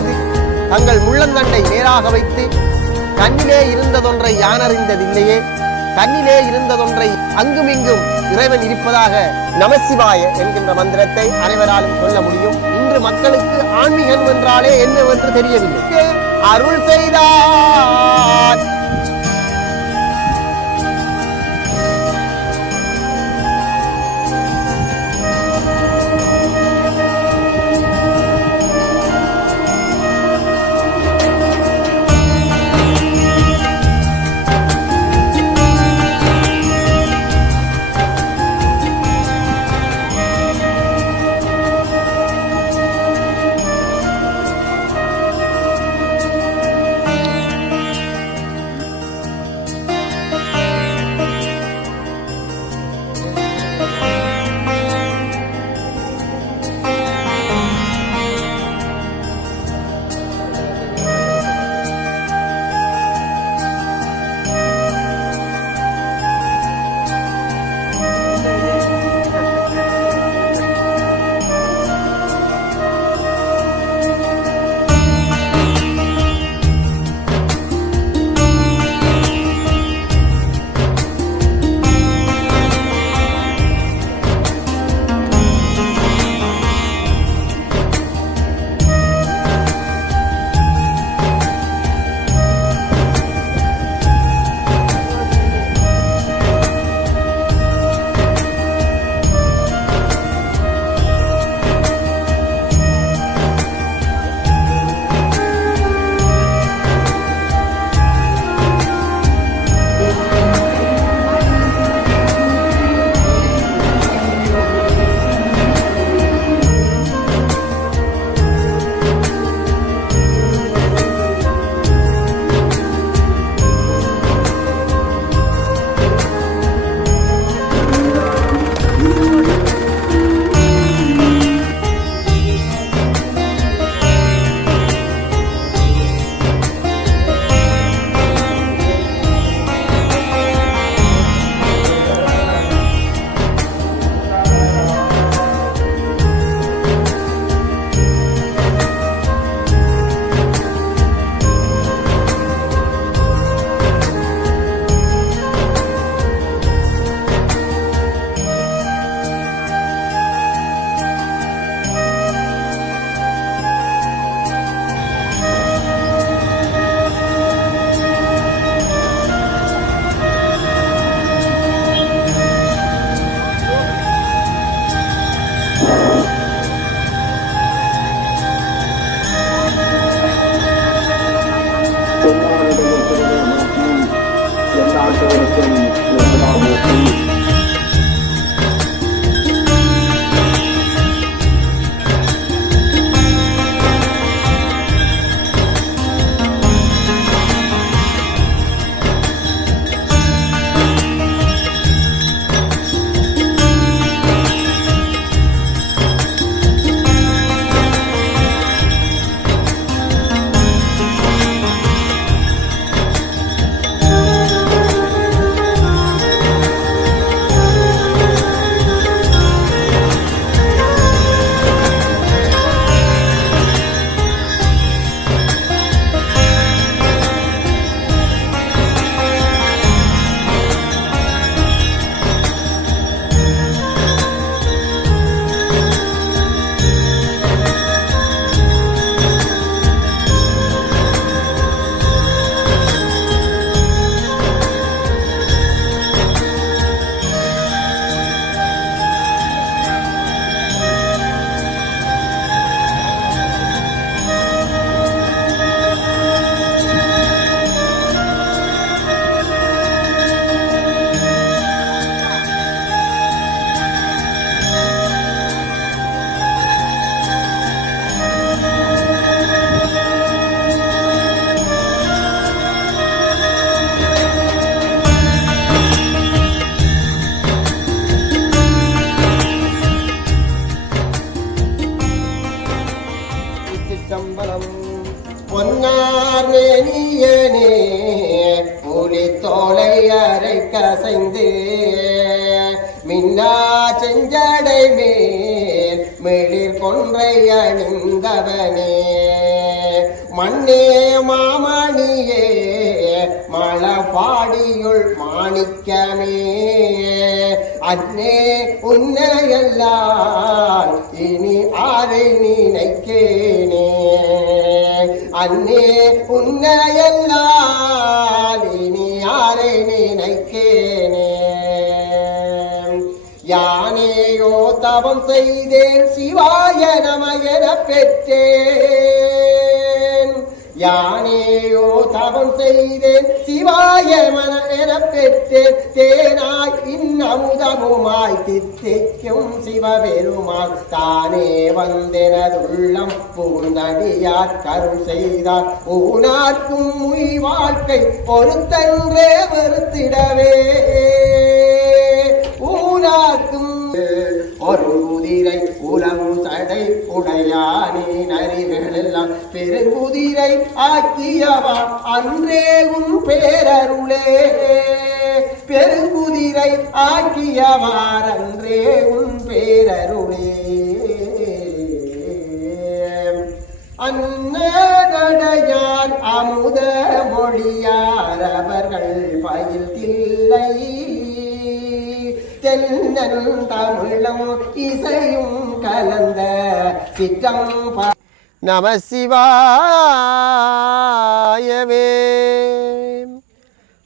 பணிந்து தங்கள் முள்ளந்தண்டை நேராக வைத்து கண்ணிலே இருந்ததொன்றை யானறிந்ததில்லையே, கண்ணிலே இருந்ததொன்றை அங்குமிங்கும் இறைவன் இருப்பதாக நமசிவாய என்கின்ற மந்திரத்தை அனைவராலும் சொல்ல முடியும். இன்று மக்களுக்கு ஆன்மீகம் என்றாலே என்னவென்று தெரியவில்லை. அருள் செய்தார் பொன்னார்மேனியனே புலித்தோலை அரை கசைந்து மின்னா செஞ்சடை மேல் மிளிர் கொன்றை அணிந்தவனே மண்ணே மாமணியே மலபாடியுள் மாணிக்கமே அன்னே உன்னையெல்லாம் இனி ஆரை நினைக்கேனே அன்னே உன்னையெல்லாம் இனி ஆரை நினைக்கேனே யானேயோ தவம் செய்தேன் சிவாய நம என பெற்றேன் யானேயோ தவம் செய்தேன் சிவாய மன என பெற்றேன் தேனாய் இன்னமுதமுமாய் தித்திக்கும் சிவபெருமான் தானே வந்தெனதுள்ளம் புகுந்தடியார் கருள் செய்தார் ஊனார்க்கும் உய் வாழ்க்கை பொறுத்தன்றே வருத்திடவே ஊனார்க்கும் ஒரு குதிரை உலகு சடை உடையானின் அறிவுகள் எல்லாம் பெருங்குதிரை ஆக்கியவா அன்றே உன் பேரருளே பெருங்குதிரை ஆக்கியவார் அன்றே உன் பேரருளே அன்னடையார் அமுத மொழியார் அவர்கள் பயில் தில்லை தென்னன் தமிழும் இசையும் கலந்த சிற்றம் நம சிவாயவே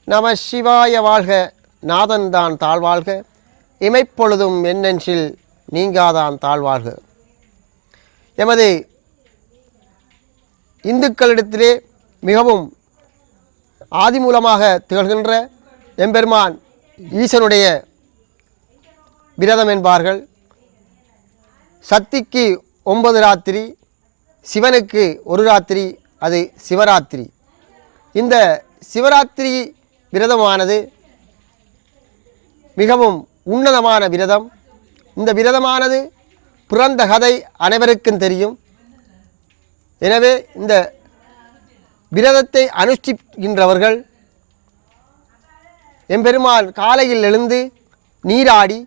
நம சிவாய வாழ்க நாதன் தான் தாழ்வாழ்க இமைப்பொழுதும் என்னென்றில் நீங்காதான் தாழ்வாழ்க. எமது இந்துக்களிடத்திலே மிகவும் ஆதிமூலமாக திகழ்கின்ற எம்பெருமான் ஈசனுடைய விரதம் என்பார்கள். சக்திக்கு 9 ராத்திரி, சிவனுக்கு ஒரு ராத்திரி, அது சிவராத்திரி. இந்த சிவராத்திரி விரதமானது மிகவும் உன்னதமான விரதம். இந்த விரதமானது பிறந்த கதை அனைவருக்கும் தெரியும். எனவே இந்த விரதத்தை அனுஷ்டிக்கின்றவர்கள் எம்பெருமான் காலையில் எழுந்து நீராடி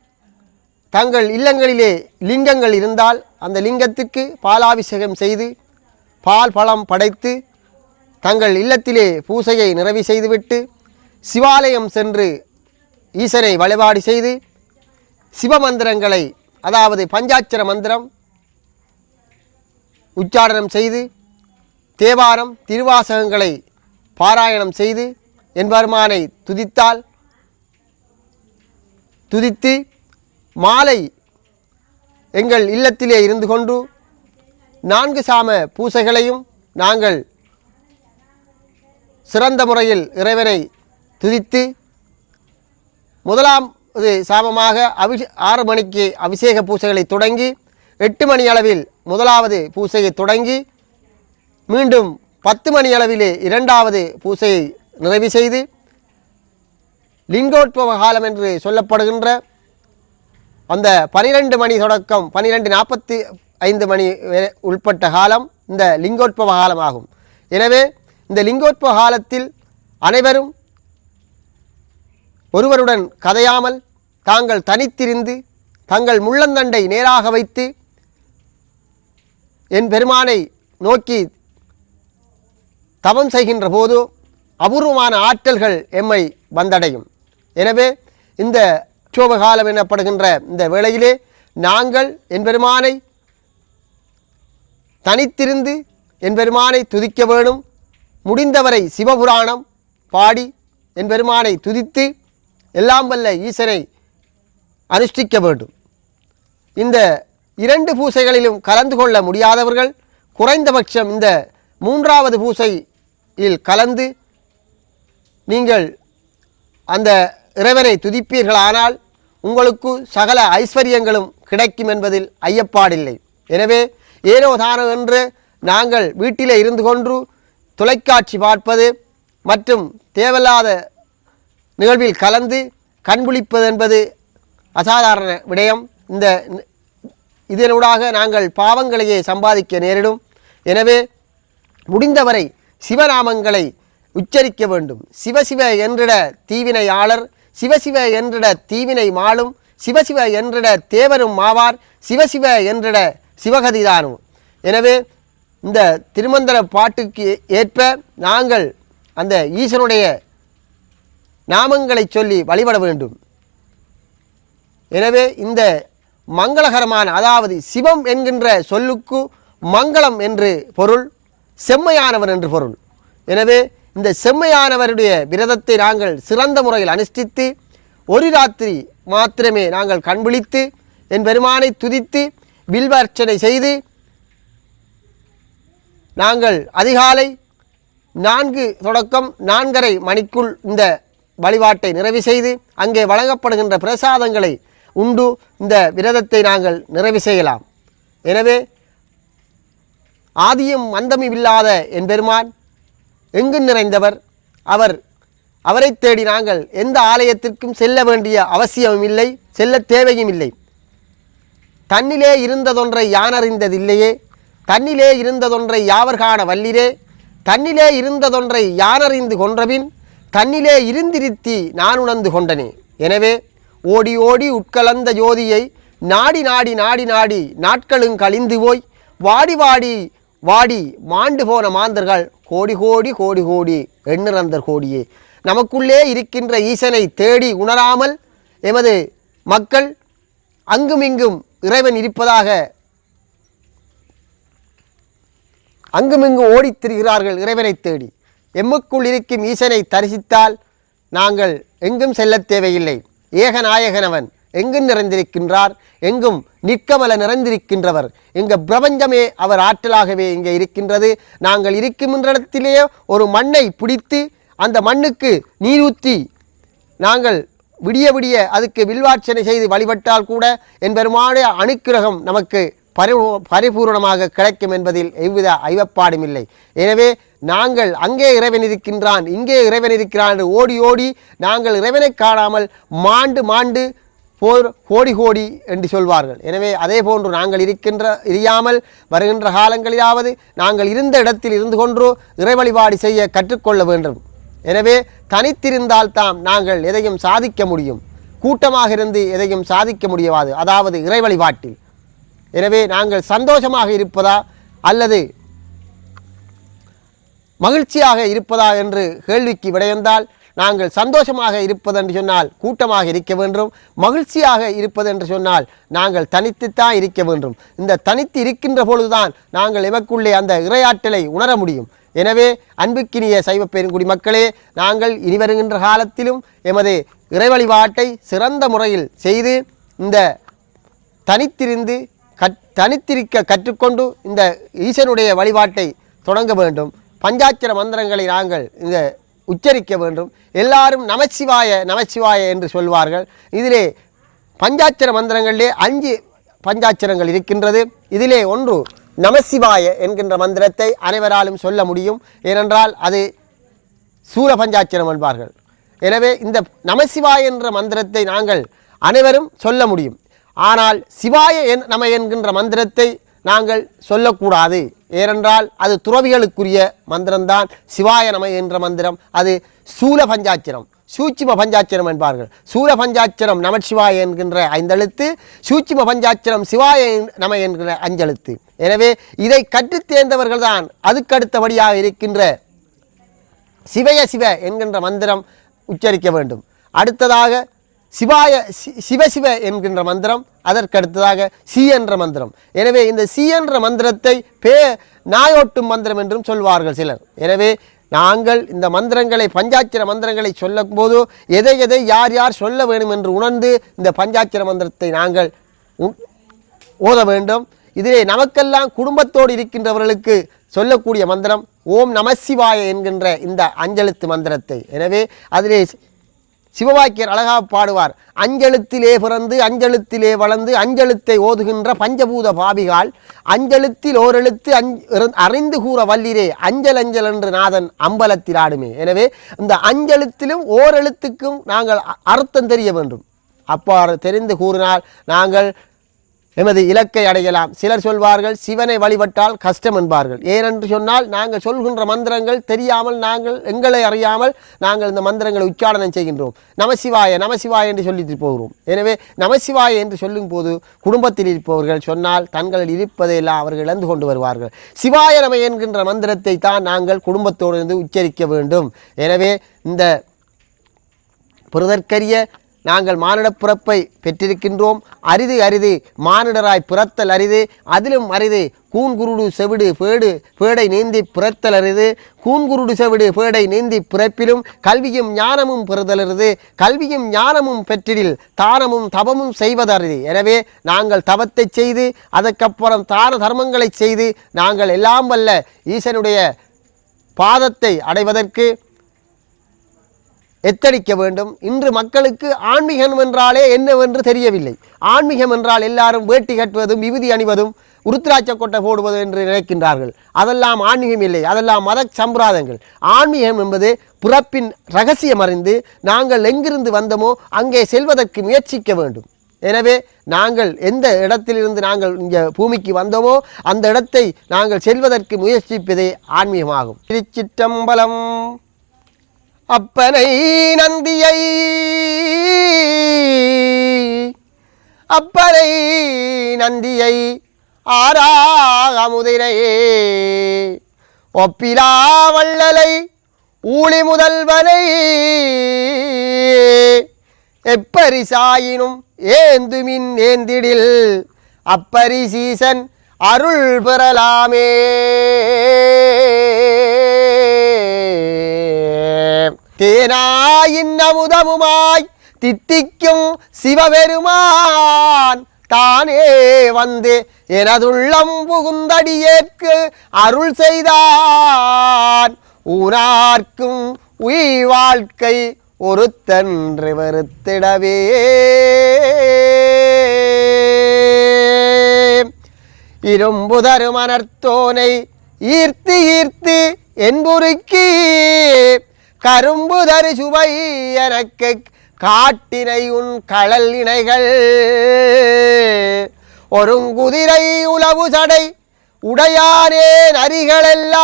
தங்கள் இல்லங்களிலே லிங்கங்கள் இருந்தால் அந்த லிங்கத்துக்கு பாலாபிஷேகம் செய்து பால் பழம் படைத்து தங்கள் இல்லத்திலே பூசையை நிறைவு செய்துவிட்டு சிவாலயம் சென்று ஈசனை வழிபாடு செய்து சிவமந்திரங்களை அதாவது பஞ்சாட்சர மந்திரம் உச்சாரணம் செய்து தேவாரம் திருவாசகங்களை பாராயணம் செய்து எம்பெருமானை துதித்து மாலை எங்கள் இல்லத்திலே இருந்து கொண்டு 4 சாம பூசைகளையும் நாங்கள் சிறந்த முறையில் இறைவனை துதித்து முதலாம் சாமமாக 6 மணிக்கு அபிஷேக பூசைகளை தொடங்கி 8 மணி அளவில் முதலாவது பூசையை தொடங்கி மீண்டும் 10 மணி அளவிலே 2வது பூசையை நிறைவு செய்து லிங்கோத்பவ காலம் என்று சொல்லப்படுகின்ற அந்த 12 மணி தொடக்கம் 12:45 மணி உள்பட்ட காலம் இந்த லிங்கோத்பவ காலம் ஆகும். எனவே இந்த லிங்கோத்பவ காலத்தில் அனைவரும் ஒருவருடன் கதையாமல் தாங்கள் தனித்திருந்து தங்கள் முள்ளந்தண்டை நேராக வைத்து என் பெருமானை நோக்கி தவம் செய்கின்ற போது அபூர்வமான ஆற்றல்கள் எம்மை வந்தடையும். எனவே இந்த சோபகாலம் எனப்படுகின்ற இந்த வேளையிலே நாங்கள் என் பெருமானை தனித்திருந்து என் பெருமானை துதிக்க வேணும். முடிந்தவரை சிவபுராணம் பாடி என் பெருமானை துதித்து எல்லாம் வல்ல ஈசனை அனுஷ்டிக்க வேண்டும். இந்த 2 பூசைகளிலும் கலந்து கொள்ள முடியாதவர்கள் குறைந்தபட்சம் இந்த 3வது பூசையில் கலந்து நீங்கள் அந்த இறைவனை துதிப்பீர்களானால் உங்களுக்கு சகல ஐஸ்வர்யங்களும் கிடைக்கும் என்பதில் ஐயப்பாடில்லை. எனவே ஏனோ தானோ என்று நாங்கள் வீட்டிலே இருந்து கொண்டு தொலைக்காட்சி பார்ப்பது மற்றும் தேவையில்லாத நிகழ்வில் கலந்து கண்புளிப்பது என்பது அசாதாரண விடயம். இதனூடாக நாங்கள் பாவங்களையே சம்பாதிக்க நேரிடும். எனவே முடிந்தவரை சிவநாமங்களை உச்சரிக்க வேண்டும். சிவசிவ என்றிட தீவினையாளர், சிவசிவ என்றிட தீவினை மாளும், சிவசிவ என்றிட தேவரும் மாவார், சிவசிவ என்றிட சிவகதிதானும். எனவே இந்த திருமந்திர பாட்டுக்கு ஏற்ப நாங்கள் அந்த ஈசனுடைய நாமங்களை சொல்லி வழிபட வேண்டும். எனவே இந்த மங்களகரமான, அதாவது சிவம் என்கின்ற சொல்லுக்கு மங்களம் என்று பொருள், செம்மையானவர் என்று பொருள். எனவே இந்த செம்மையானவருடைய விரதத்தை நாங்கள் சிறந்த முறையில் அனுஷ்டித்து ஒரு ராத்திரி மாத்திரமே நாங்கள் கண்விழித்து என் பெருமானை துதித்து வில்வர்ச்சனை செய்து நாங்கள் அதிகாலை 4 தொடக்கம் 4:30 மணிக்குள் இந்த வழிபாட்டை நிறைவு செய்து அங்கே வழங்கப்படுகின்ற பிரசாதங்களை உண்டு இந்த விரதத்தை நாங்கள் நிறைவு செய்யலாம். எனவே ஆதியும் அந்தமும் இல்லாத என் பெருமான் எங்கு நிறைந்தவர். அவரை தேடி நாங்கள் எந்த ஆலயத்திற்கும் செல்ல வேண்டிய அவசியமும் இல்லை, செல்ல தேவையும் இல்லை. தன்னிலே இருந்ததொன்றை யானறிந்ததில்லையே, தன்னிலே இருந்ததொன்றை யாவர் காண வல்லிரே, தன்னிலே இருந்ததொன்றை யானறிந்து கொன்றபின் தன்னிலே இருந்திருத்தி நான் உணர்ந்து கொண்டனே. எனவே ஓடி ஓடி உட்கலந்த ஜோதியை நாடி நாடி நாடி நாடி நாட்களும் கழிந்து போய் வாடி வாடி வாடி மாண்டு போன மாந்தர்கள் கோடி கோடி கோடி கோடி எண்ணிறந்தர் கோடியே. நமக்குள்ளே இருக்கின்ற ஈசனை தேடி உணராமல் எமது மக்கள் அங்குமிங்கும் இறைவன் இருப்பதாக அங்குமிங்கும் ஓடித் திரிகிறார்கள் இறைவனை தேடி. எம்முக்குள் இருக்கும் ஈசனை தரிசித்தால் நாங்கள் எங்கும் செல்ல தேவையில்லை. ஏகநாயகனவன் எங்கும் நிறைந்திருக்கின்றார், எங்கும் நிற்கமல நிறைந்திருக்கின்றவர். எங்கள் பிரபஞ்சமே அவர் ஆற்றலாகவே இங்கே இருக்கின்றது. நாங்கள் இருக்கின்ற இடத்திலேயே ஒரு மண்ணை பிடித்து அந்த மண்ணுக்கு நீரூற்றி நாங்கள் விடிய விடிய அதுக்கு வில்வார்ச்சனை செய்து வழிபட்டால் கூட என் பெருமானுடைய அனுக்கிரகம் நமக்கு பரிபூர்ணமாக கிடைக்கும் என்பதில் எவ்வித ஐவப்பாடும் இல்லை. எனவே நாங்கள் அங்கே இறைவன் இருக்கின்றான், இங்கே இறைவன் இருக்கிறான் என்று ஓடி ஓடி நாங்கள் இறைவனை காணாமல் மாண்டு மாண்டு கோடி கோடி என்று சொல்வார்கள். எனவே அதே போன்று நாங்கள் இரியாமல் வருகின்ற காலங்களிலாவது நாங்கள் இருந்த இடத்தில் இருந்து கொண்டு இறை வழிபாடு செய்ய கற்றுக்கொள்ள வேண்டும். எனவே தனித்திருந்தால் தாம் நாங்கள் எதையும் சாதிக்க முடியும், கூட்டமாக இருந்து எதையும் சாதிக்க முடியாது, அதாவது இறை வழிபாட்டில். எனவே நாங்கள் சந்தோஷமாக இருப்பதா அல்லது மகிழ்ச்சியாக இருப்பதா என்று கேள்விக்கு விடையந்தால், நாங்கள் சந்தோஷமாக இருப்பது என்று சொன்னால் கூட்டமாக இருக்க வேண்டும், மகிழ்ச்சியாக இருப்பது என்று சொன்னால் நாங்கள் தனித்துத்தான் இருக்க வேண்டும். இந்த தனித்து இருக்கின்ற பொழுதுதான் நாங்கள் எமக்குள்ளே அந்த இறையாற்றலை உணர முடியும். எனவே அன்புக்கினிய சைவ பெருங்குடி மக்களே, நாங்கள் இனி வருகின்ற காலத்திலும் எமது இறை வழிபாட்டை சிறந்த முறையில் செய்து இந்த தனித்திருக்க கற்றுக்கொண்டு இந்த ஈசனுடைய வழிபாட்டை தொடங்க வேண்டும். பஞ்சாட்சர மந்திரங்களை நாங்கள் இந்த உச்சரிக்க வேண்டும். எல்லாரும் நமச்சிவாய நமச்சிவாய என்று சொல்வார்கள். இதிலே பஞ்சாட்சர மந்திரங்களிலே 5 பஞ்சாட்சரங்கள் இருக்கின்றது. இதிலே ஒன்று நமசிவாய என்கின்ற மந்திரத்தை அனைவராலும் சொல்ல முடியும். ஏனென்றால் அது சூர பஞ்சாட்சரம் என்பார்கள். எனவே இந்த நமசிவாய என்ற மந்திரத்தை நாங்கள் அனைவரும் சொல்ல முடியும். ஆனால் சிவாய நம என்கின்ற மந்திரத்தை நாங்கள் சொல்லக்கூடாது. ஏனென்றால் அது துறவிகளுக்குரிய மந்திரம்தான். சிவாய நம என்ற மந்திரம் அது சூல பஞ்சாட்சரம், சூட்சும பஞ்சாட்சரம் என்பார்கள். சூல பஞ்சாட்சரம் நமச்சிவாய என்கின்ற 5 எழுத்து, சூட்சும பஞ்சாட்சரம் சிவாய நம என்கிற 5 எழுத்து. எனவே இதை கற்றுத் தேர்ந்தவர்கள் தான் அதுக்கடுத்தபடியாக இருக்கின்ற சிவய சிவ என்கின்ற மந்திரம் உச்சரிக்க வேண்டும். அடுத்ததாக சிவசிவ என்கின்ற மந்திரம், அதற்கடுத்ததாக சி என்ற மந்திரம். எனவே இந்த சி என்ற மந்திரத்தை நாயோட்டும் மந்திரம் என்றும் சொல்வார்கள் சிலர். எனவே நாங்கள் இந்த மந்திரங்களை பஞ்சாட்சர மந்திரங்களை சொல்லும் போது எதை எதை யார் யார் சொல்ல வேண்டும் என்று உணர்ந்து இந்த பஞ்சாட்சர மந்திரத்தை நாங்கள் ஓத வேண்டும். இதிலே நமக்கெல்லாம் குடும்பத்தோடு இருக்கின்றவர்களுக்கு சொல்லக்கூடிய மந்திரம் ஓம் நமசிவாய என்கின்ற இந்த 5 எழுத்து மந்திரத்தை. எனவே அதிலே சிவவாக்கியர் அழகாக பாடுவார், அஞ்செழுத்திலே பிறந்து அஞ்செழுத்திலே வளர்ந்து அஞ்செழுத்தை ஓதுகின்ற பஞ்சபூத பாவிகால் அஞ்செழுத்தில் ஓரெழுத்து அறிந்து கூற வல்லிரே அஞ்சல் அஞ்சல் என்று நாதன் அம்பலத்தில் ஆடுமே. எனவே இந்த அஞ்செழுத்திலும் ஓரெழுத்துக்கும் நாங்கள் அர்த்தம் தெரிய வேண்டும். அவ்வாறு தெரிந்து கூறினால் நாங்கள் எமது இலக்கை அடையலாம். சிலர் சொல்வார்கள் சிவனை வழிபட்டால் கஷ்டம் என்பார்கள். ஏனென்று சொன்னால் நாங்கள் சொல்கின்ற மந்திரங்கள் தெரியாமல் நாங்கள் எங்களை அறியாமல் நாங்கள் இந்த மந்திரங்களை உச்சாரணம் செய்கின்றோம். நமசிவாய நமசிவாய என்று சொல்லிட்டு போகிறோம். எனவே நமசிவாய என்று சொல்லும் போது குடும்பத்தில் இருப்பவர்கள் சொன்னால் தங்களில் இருப்பதையெல்லாம் அவர்கள் இழந்து கொண்டு வருவார்கள். சிவாய நம என்கின்ற மந்திரத்தை தான் நாங்கள் குடும்பத்தோடு இருந்து உச்சரிக்க வேண்டும். எனவே இந்த புரிதற்கரிய நாங்கள் மானிட பிறப்பை பெற்றிருக்கின்றோம். அரிது அரிது மானிடராய் பிறத்தல் அரிது, அதிலும் அரிது கூன்குருடு செவிடு பேடை நீந்தி பிறத்தல் அரிது. கூன்குருடு செவிடு பேடை நீந்தி பிறப்பிலும் கல்வியும் ஞானமும் பெறுதலருது. கல்வியும் ஞானமும் பெற்றிடில் தானமும் தபமும் செய்வதறிது. எனவே நாங்கள் தவத்தை செய்து அதற்கப்புறம் தான தர்மங்களை செய்து நாங்கள் எல்லாம் வல்ல ஈசனுடைய பாதத்தை அடைவதற்கு எத்தடிக்க வேண்டும். இன்று மக்களுக்கு ஆன்மீகம் என்றாலே என்னவென்று தெரியவில்லை. ஆன்மீகம் என்றால் எல்லாரும் வேட்டி கட்டுவதும் விபூதி அணிவதும் உருத்திராட்ச கொட்டை போடுவது என்று நினைக்கின்றார்கள். அதெல்லாம் ஆன்மீகம் இல்லை, அதெல்லாம் மத சம்பிரதாயங்கள். ஆன்மீகம் என்பது பிறப்பின் ரகசியம் அறிந்து நாங்கள் எங்கிருந்து வந்தோமோ அங்கே செல்வதற்கு முயற்சிக்க வேண்டும். எனவே நாங்கள் எந்த இடத்திலிருந்து நாங்கள் இங்கே பூமிக்கு வந்தோமோ அந்த இடத்தை நாங்கள் செல்வதற்கு முயற்சிப்பதே ஆன்மீகமாகும். திருச்சிற்றம்பலம். அப்பனை நந்தியை அப்பனை நந்தியை ஆறாமுதிரையே ஒப்பிலா வள்ளலை ஊழி முதல்வனை எப்பரிசாயினும் ஏந்துமின் ஏந்திடில் அப்பரிசீசன் அருள் பெறலாமே. தேனாயின் அமுதமுமாய் தித்திக்கும் சிவபெருமான் தானே வந்து எனதுள்ளம் புகுந்தடியேற்கு அருள் செய்தான். ஊனார்க்கும் உயிர் வாழ்க்கை ஒருத்தன்று வருத்திடவே. இரும்புதரு மணர்த்தோனை ஈர்த்து ஈர்த்து என்புருக்கி கரும்புதரு சுவை எனக்கு காட்டினை உன் கடல் இணைகள். ஒருங்குதிரை உளவு சடை உடையானே நரிகளெல்லாம்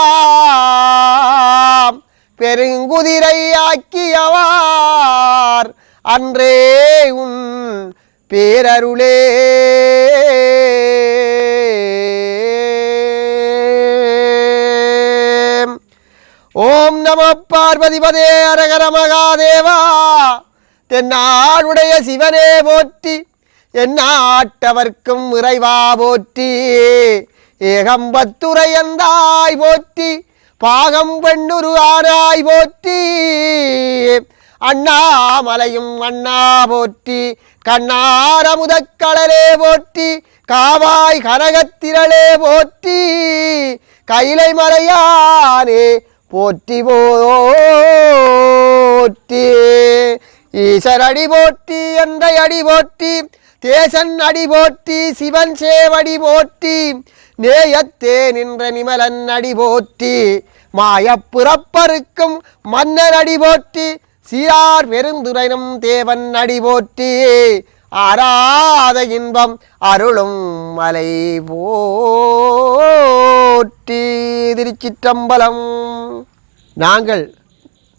பெருங்குதிரை ஆக்கியவார் அன்றே உன் பேரருளே. ஓம் நம பார்வதிபதே அரகர மகாதேவா. தென்னாடுடைய சிவனே போற்றி, எந்நாட்டவர்க்கும் இறைவா போற்றி. ஏகம்பத்துரையந்தாய் போற்றி, பாகம் பெண்ணுரு ஆனாய் போற்றி. அண்ணாமலையும் அண்ணா போற்றி, கண்ணாரமுதக்கடலே போற்றி. காவாய் கனகத்திரளே போற்றி, கைலை மலையானே போற்றி போற்றி. ஈசர் அடி போற்றி, என்ற அடி போற்றி, தேசன் அடி போற்றி, சிவன் சேவடி போற்றி. நேயத்தே நின்ற நிமலன் அடி போற்றி, மாயப்புறப்பருக்கும் மன்னன் அடி போற்றி. சீரார் பெருந்துரைனும் தேவன் அடி போற்றி. ஆராத இன்பம் அருளும் மலை போற்றி. திருச்சிற்றம்பலம். நாங்கள்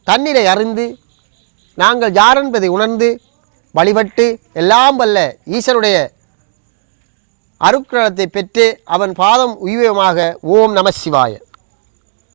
தன்னிலை அறிந்து நாங்கள் யார் என்பதை உணர்ந்து வழிபட்டு எல்லாம் வல்ல ஈசனுடைய அருட்கரத்தை பெற்று அவன் பாதம் உய்வமாக. ஓம் நம சிவாய.